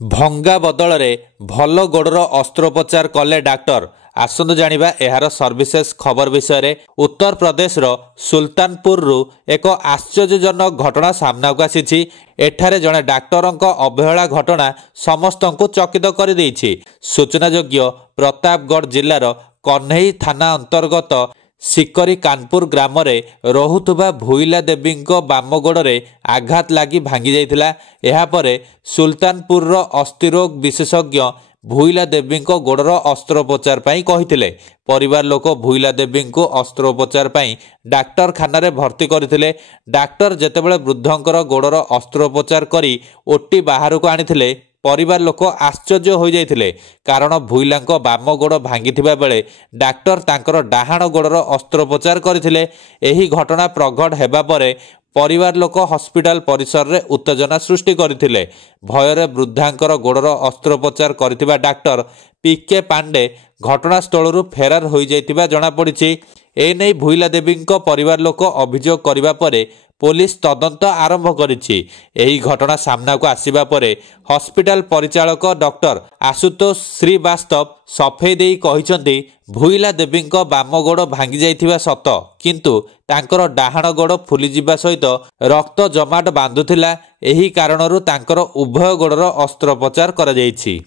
भंगा बदल भल गोड़र अस्त्रोपचार कले डाक्टर। आसतु जानिबा एहार सर्विसेस खबर विषय रे। उत्तर प्रदेश रो सुल्तानपुर रु एक आश्चर्यजनक घटना सामना को आसी। एठारे जड़े डाक्टरंक अवहेला घटना समस्तंकु चकित कर देइछि। सूचनायोग्य प्रतापगढ़ जिलार कन्हई थाना अंतर्गत सिकरी कानपुर ग्राम रे रहुथुबा भुइला देवी बाम गोड़े आघात लगी भांगी जाइथिला। एहा परे सुल्तानपुर रो अस्थिरोग विशेषज्ञ भुइला देवी गोड़र अस्त्रोपचार पाई कहिथिले। परिवार लोक भुइला देवी को अस्त्रोपचार पाई डाक्तरखाना रे भर्ती करथिले। डाक्टर जेतेबेले वृद्धंकर गोड़र अस्त्रोपचार करी ओटी बाहर को आनिथिले, परिवार लोक आश्चर्य हो जाइथिले। कारण भुइलांक बाम गोड़ भांगिथिबा बेले डाक्टर तांकर डाहाण गोड़र अस्त्रोपचार करथिले। एही घटना प्रगट हेबा परे परिवार लोक हॉस्पिटल परिसर रे उत्तेजना सृष्टि करथिले। भୟରେ वृद्धांकर गोड़र अस्त्रोपचार करथिबा डाक्टर पीके पांडे घटनास्थल फेरार हो जाइथिबा जणा पड़िछि। एनै भुइला देवी परिवार लोक अभियोग करिबा परे पुलिस तदंत आरंभ करिछि। एही घटना सामना को आसीबा परे हॉस्पिटल परिचालक डॉक्टर आशुतोष श्रीवास्तव सफेई देई कहिसंती भुइला देवी बाम गोड़ भांगी जाइथिबा सत, किंतु तांकर डाहाण गोड़ फुली जिबा सहित रक्त जमाट बांधुथिला। एही कारणरू तांकर उभय गोड़र अस्त्रोपचार करा जाइछि।